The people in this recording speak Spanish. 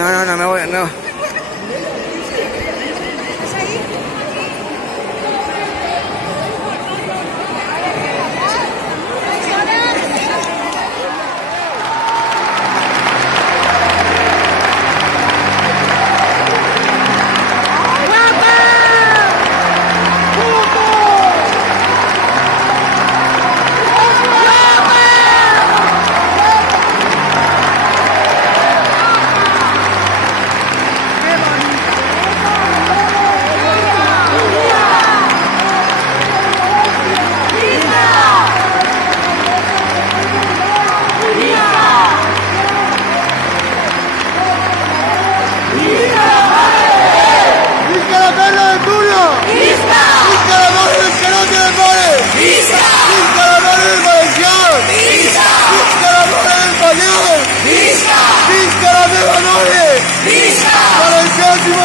No, me voy, no. ¡Visca! ¡Visca la Nueva Noche! ¡Visca! ¡Para el próximo